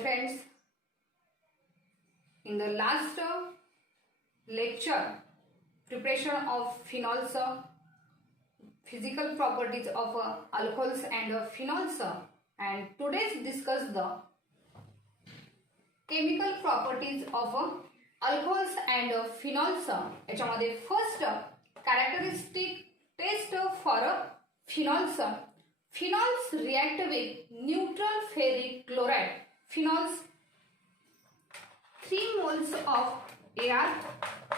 Dear friends, in the last lecture, preparation of phenols, physical properties of alcohols and phenols, and today's discuss the chemical properties of alcohols and phenols. याच्यामध्ये first characteristic test for phenols. Phenols react with neutral ferric chloride. Phenols 3 moles of AR,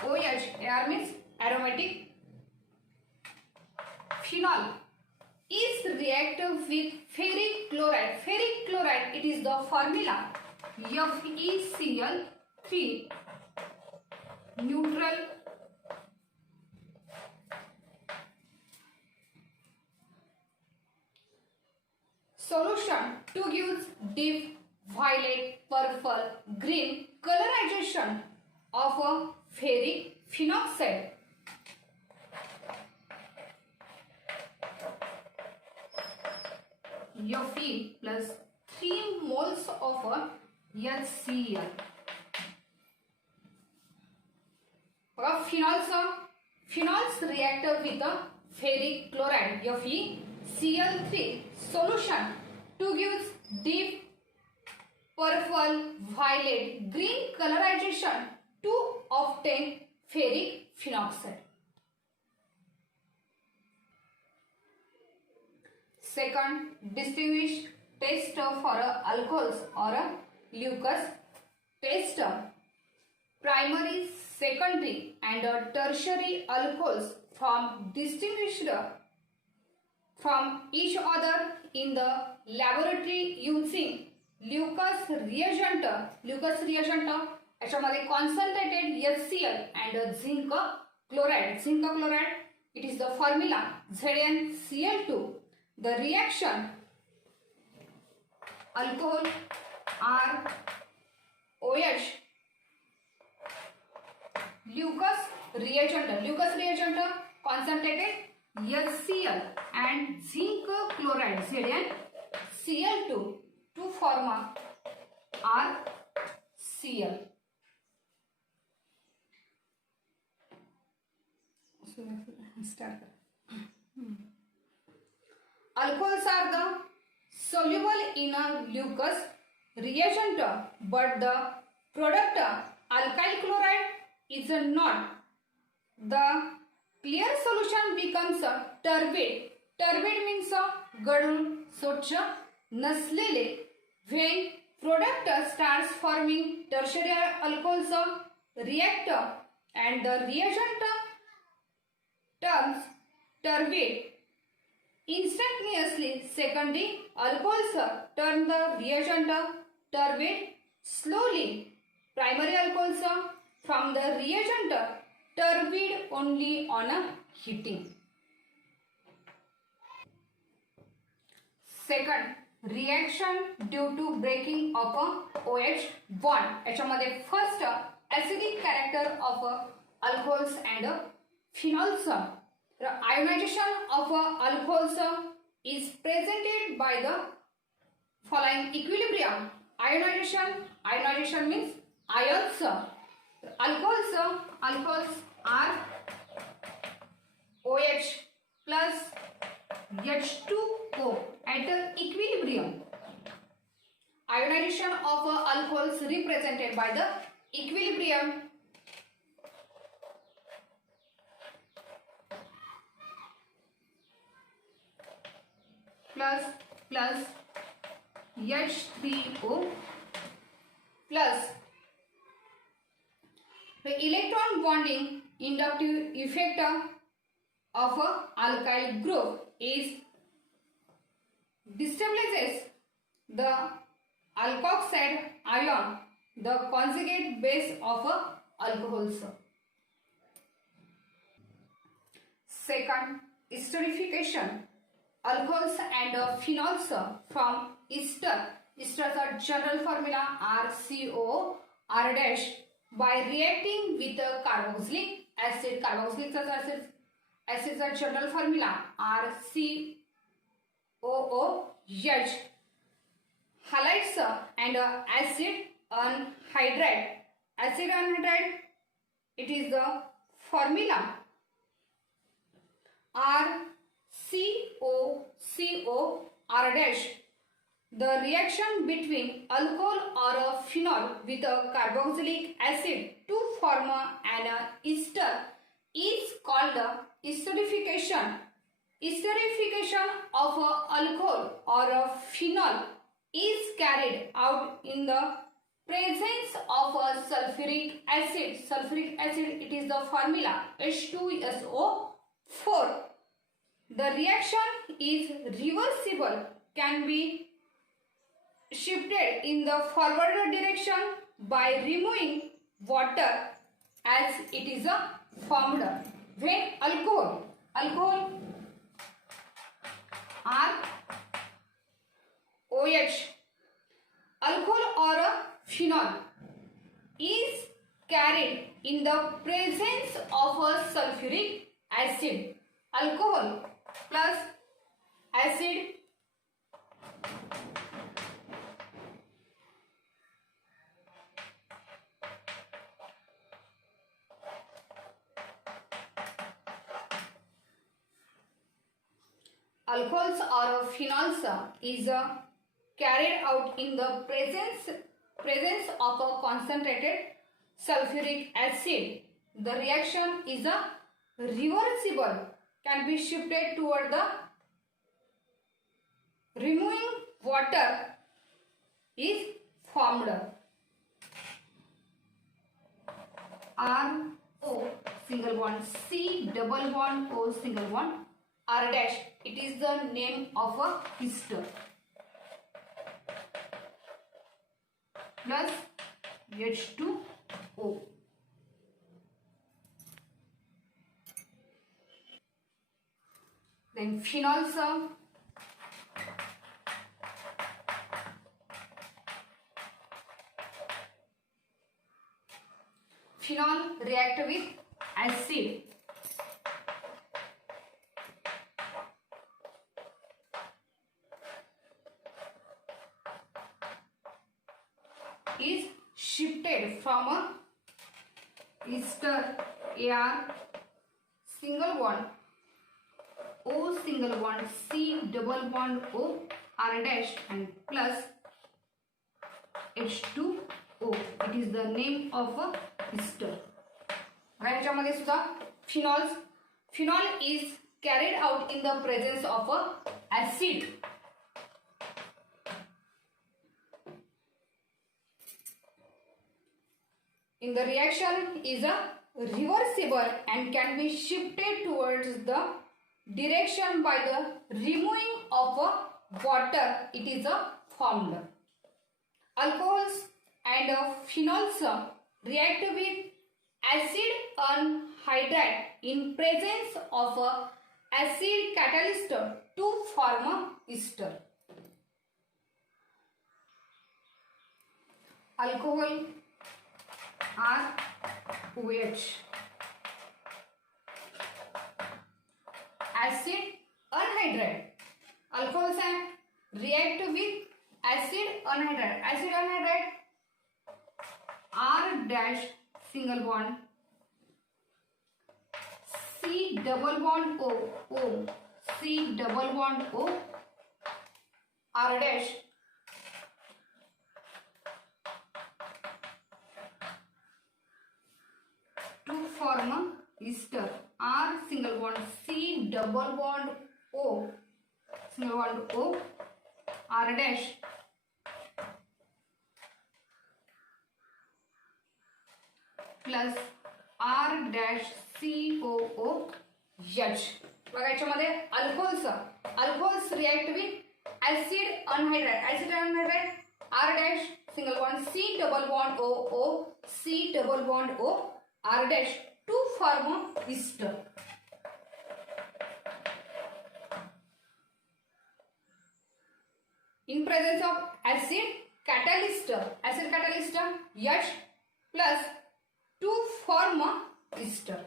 OH, AR means aromatic. Phenol is react with ferric chloride. Ferric chloride, it is the formula FeCl3 neutral solution to give deep violet, purple, green colorization of a ferric phenoxide. Fe plus 3 moles of HCl. Phenols react with the ferric chloride FeCl3 solution to give deep purple, violet, green colorization to obtain ferric phenoxide. Second, distinguish test for alcohols or Lucas test. Primary, secondary and tertiary alcohols from distinguished from each other in the laboratory using Lucas reagent. Lucas reagent याच्यामध्ये concentrated HCl and zinc chloride. Zinc chloride, it is the formula ZnCl2. The reaction alcohol R OH Lucas reagent concentrated HCl and zinc chloride ZnCl2 to form RCl. Alcohols are the soluble in a Lucas reagent, but the product alkyl chloride is not. The clear solution becomes turbid. Turbid means गढूळ स्वच्छ नसलेले. When product starts forming tertiary alcohols react and the reagent turns turbid. Instantaneously, secondary alcohols turn the reagent turbid slowly. Primary alcohols from the reagent turbid only on heating. Second, reaction due to breaking of OH bond. याच्यामध्ये first acidic character of alcohols and phenols. The ionization of alcohols is presented by the following equilibrium. Ionization means ions. Alcohols are OH plus H2O at equilibrium. Ionization of alcohols represented by the equilibrium. Plus H3O plus the electron bonding inductive effect of alkyl group is destabilizes the alkoxide ion, the conjugate base of alcohols. Second, esterification. Alcohols and phenols from ester. Ester's general formula RCO R dash by reacting with carboxylic acid. Carboxylic acid general formula RCOOH halides and acid anhydride. Acid anhydride, it is the formula RCOCO R dash. The reaction between alcohol or a phenol with a carboxylic acid to form an ester is called esterification. Esterification of alcohol or a phenol is carried out in the presence of a sulfuric acid. Sulfuric acid, it is the formula H2SO4. The reaction is reversible, can be shifted in the forward direction by removing water as it is formed when alcohol OH, alcohol or a phenol is carried in the presence of a sulfuric acid. Alcohol plus acid alcohols or phenols is carried out in the presence of a concentrated sulfuric acid. The reaction is reversible, can be shifted toward the removing water is formed. RO single bond, C double bond, O single bond, R dash, it is the name of a ester, plus H2O. Then phenols, phenol react with acid. Is shifted from a ester AR single bond, O single bond, C double bond O R dash and plus H2O. It is the name of a ester. ह्याच्यामध्ये सुद्धा phenols. Phenol is carried out in the presence of a acid. In the reaction is a reversible and can be shifted towards the direction by the removing of water. It is formed. Alcohols and phenols react with acid anhydride in presence of acid catalyst to form ester. Alcohol ROH, acid anhydride. Alcohols react with acid anhydride. Acid anhydride R dash single bond, C double bond O, C double bond O, R dash to form ester. R single bond, C double bond O, single bond O, R dash plus R dash COOH. बघा याच्यामध्ये alcohols react with acid anhydride R dash single bond, C double bond O, C double bond O, R dash to form ester. In presence of acid catalyst H plus to form ester.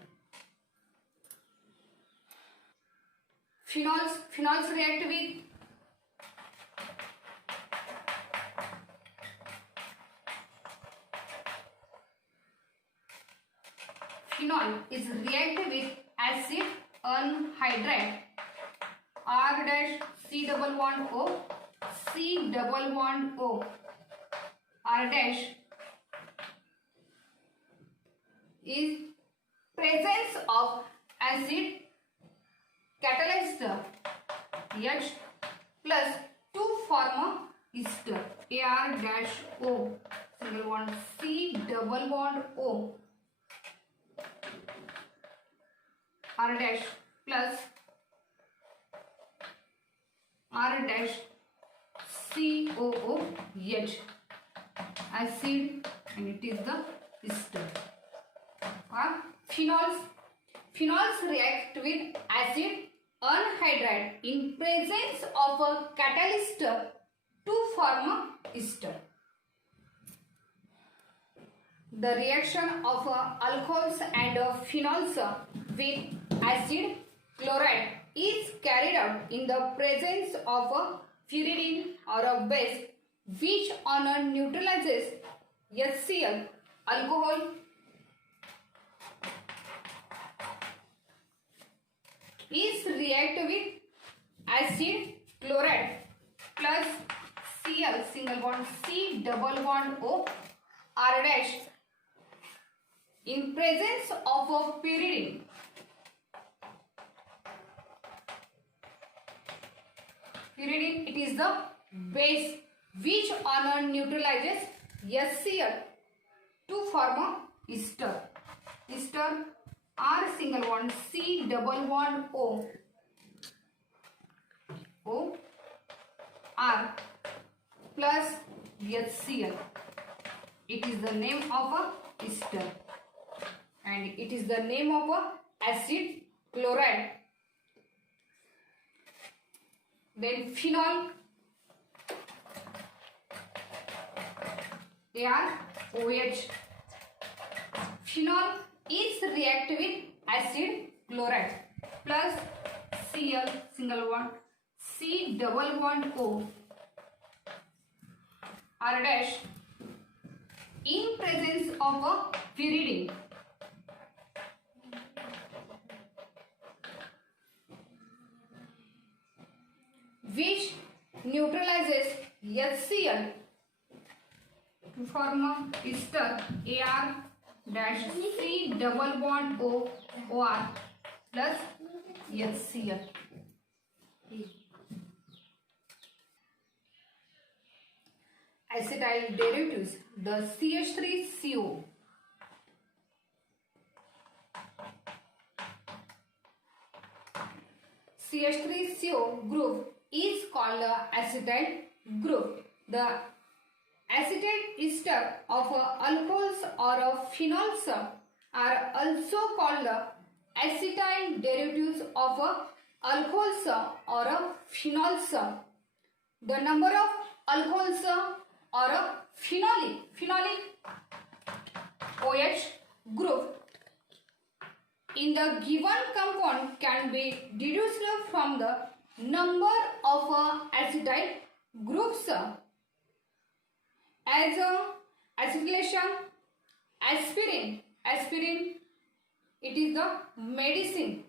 Phenols react with phenol is react with acid anhydride R dash C double bond O, C double bond O, R dash is presence of acid catalyst H plus to form ester AR dash O single bond C double bond O R dash plus R dash COOH acid and it is the ester. Phenols react with acid anhydride in presence of a catalyst to form ester. The reaction of alcohols and phenols with acid chloride is carried out in the presence of a pyridine or a base which neutralizes HCl alcohol is react with acid chloride plus Cl single bond C double bond O R dash in presence of a pyridine. Pyridine, it is the base which neutralizes HCl to form a ester. Ester R single bond C double bond O R plus HCl. It is the name of a ester and it is the name of a acid chloride. Then phenol ArOH. Phenol is react with acid chloride plus Cl single bond C double bond O R dash in presence of a pyridine. Which neutralizes HCl to form a ester AR dash C double bond O OR plus HCl. Acetyl derivatives, the CH3CO CH3CO group is called acetyl group. The acetate ester of alcohols or phenols are also called acetyl derivatives of alcohols or phenols. The number of alcohols or phenolic OH group in the given compound can be deduced from the number of acetyl groups as acetylation, aspirin. Aspirin, it is the medicine.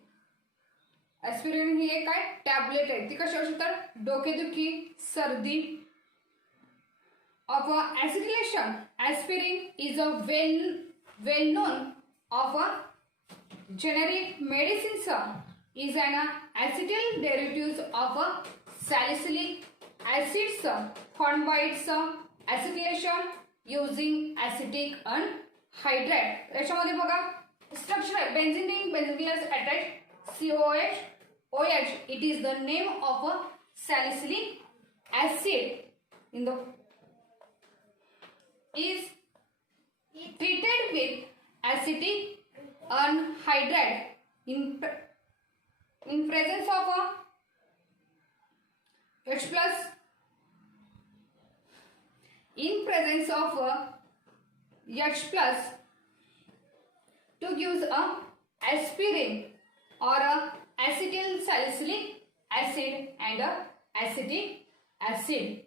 aspirin ही एक tablet आहे. ती कशी असते तर डोकेदुखी, सर्दी. Of acetylation, aspirin is a well known of a generic medicines is an acetyl derivative of salicylic acids formed by its acetylation using acetic anhydride. याच्यामध्ये बघा स्ट्रक्चर आहे benzene ring, benzene plus attached COH OH. It is the name of a salicylic acid in the is treated with acetic anhydride in presence of a H plus in presence of H plus to give a aspirin or a acetyl salicylic acid and a acetic acid.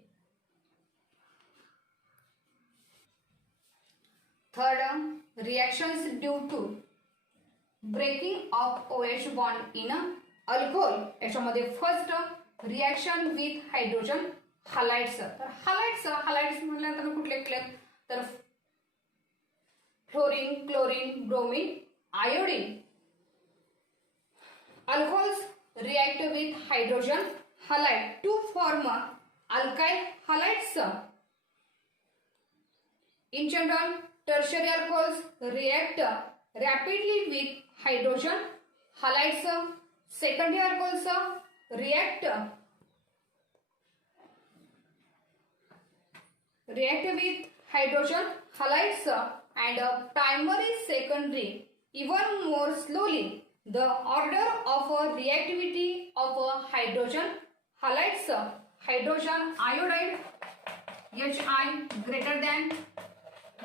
Third, reactions due to breaking of OH bond in alcohol. याच्यामध्ये first reaction with hydrogen हॅलाइड्स. तर हॅलाइड्स म्हटल्यानंतर कुठले कुठले तर fluorine, chlorine, bromine, iodine. Alcohols react with hydrogen halide to form alkyl halides. In general, tertiary alcohols react rapidly with hydrogen halides. Secondary alcohols react with hydrogen halides and primary, secondary even more slowly. The order of reactivity of hydrogen halides, hydrogen iodide Hi greater than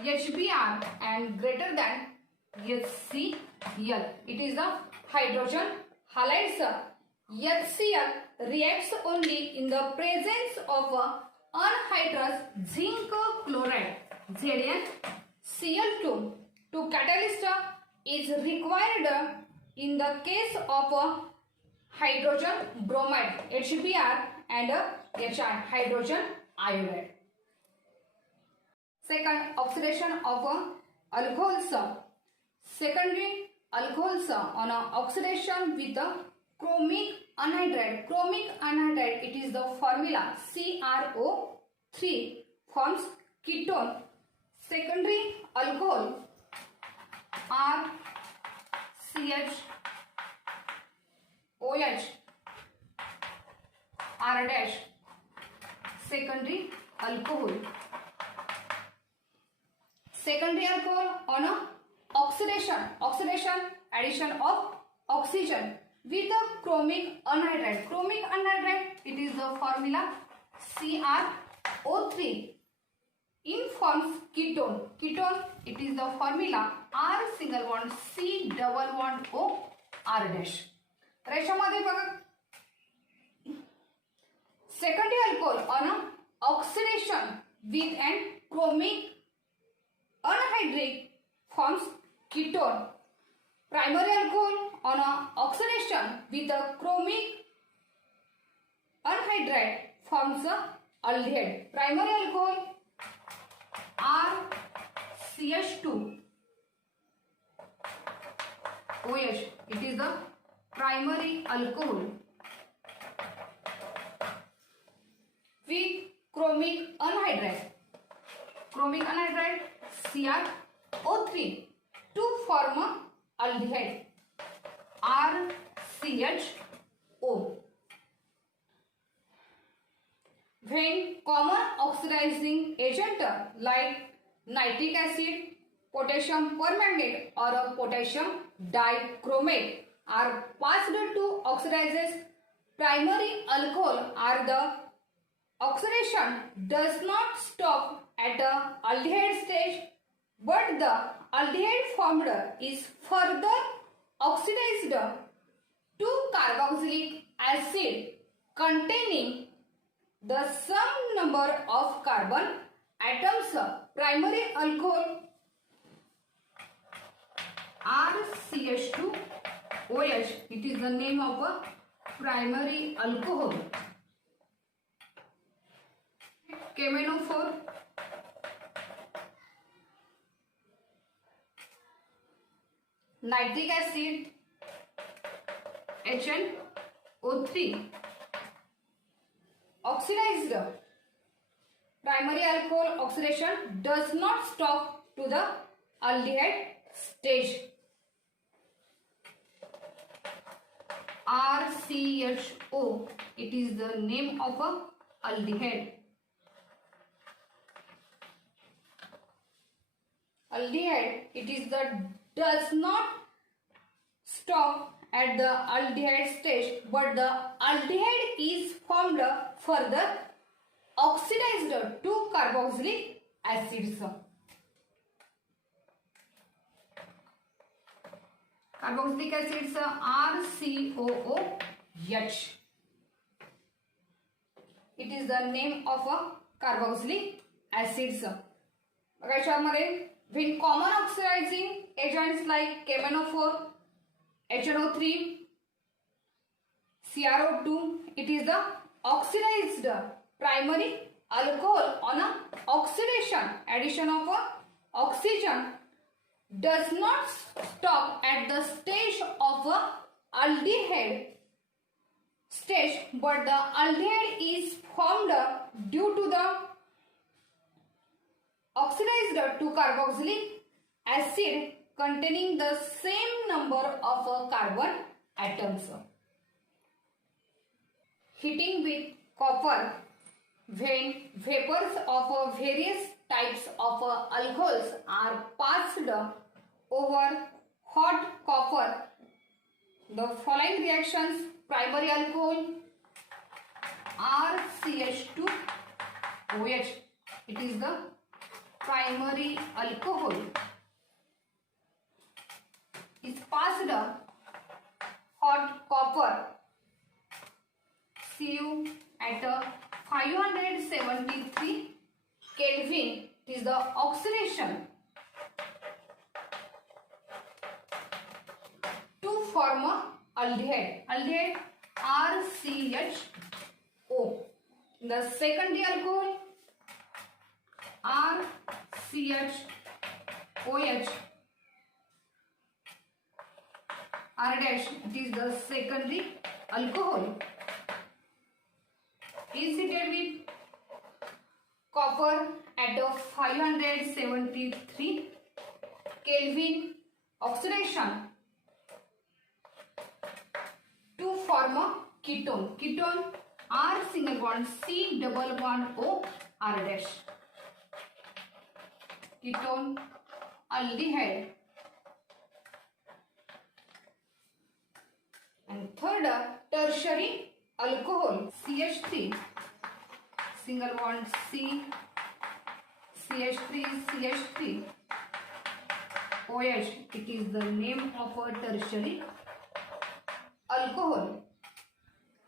HBr and greater than HCl. It is the hydrogen halides. HCl reacts only in the presence of anhydrous zinc chloride ZnCl2. To catalyst is required in the case of hydrogen bromide HBr and Hi hydrogen iodide. Second, oxidation of alcohols. Secondary alcohols on oxidation with chromic anhydride. Chromic anhydride, it is the formula CrO3 forms ketone. Secondary alcohol RCHOH R dash. Secondary alcohol. Secondary alcohol on oxidation addition of oxygen with a chromic anhydride. Chromic anhydride, it is the formula CrO3 in forms ketone. Ketone, it is the formula R single bond C double bond O R dash. रेषामध्ये बघा secondary alcohol on oxidation with an chromic anhydric forms ketone. Primary alcohol on oxidation with a chromic anhydride forms aldehyde. Primary alcohol RCH2 OH. It is the primary alcohol with chromic anhydride. Chromic anhydride CrO3 to form aldehyde RCHO. When common oxidizing agent like nitric acid, potassium permanganate or potassium dichromate are passed to oxidizes primary alcohol, are the oxidation does not stop at the aldehyde stage, but the aldehyde formed is further oxidized to carboxylic acid containing the same number of carbon atoms. Primary alcohol RCH2OH. It is the name of a primary alcohol. KMNO4, nitric acid HNO3 oxidized. Primary alcohol oxidation does not stop to the aldehyde stage. RCHO, it is the name of a aldehyde. Aldehyde, it is the does not stop at the aldehyde stage, but the aldehyde is formed further oxidized to carboxylic acids. Carboxylic acids RCOOH. It is the name of a carboxylic acids. When common oxidizing agents like KMNO4, HNO3, CrO2. It is the oxidized primary alcohol on a oxidation. Addition of a oxygen does not stop at the stage of a aldehyde stage, but the aldehyde is formed due to the oxidized to carboxylic acid containing the same number of carbon atoms. Heating with copper, when vapors of various types of alcohols are passed over hot copper, the following reactions: primary alcohol RCH2OH, it is the primary alcohol, is passed hot copper Cu at 573 Kelvin, it is the oxidation to form a aldehyde RCHO. The secondary alcohol RCHOH R dash, it is the secondary alcohol, is heated with copper at 573 Kelvin, oxidation to form a ketone. Ketone R single bond C double bond O R dash. Ketone aldehyde. And third, tertiary alcohol CH3 single bond C CH3 OH, it is the name of a tertiary alcohol,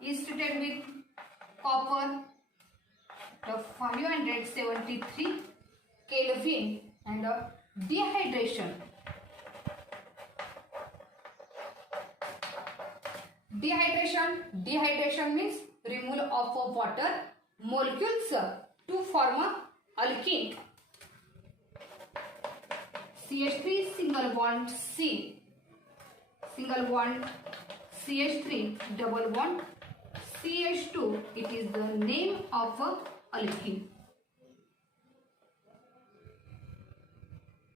is treated with copper at 573 Kelvin and dehydration. Dehydration means removal of water molecules to form a alkene. CH3 single bond C single bond CH3 double bond CH2, it is the name of a alkene.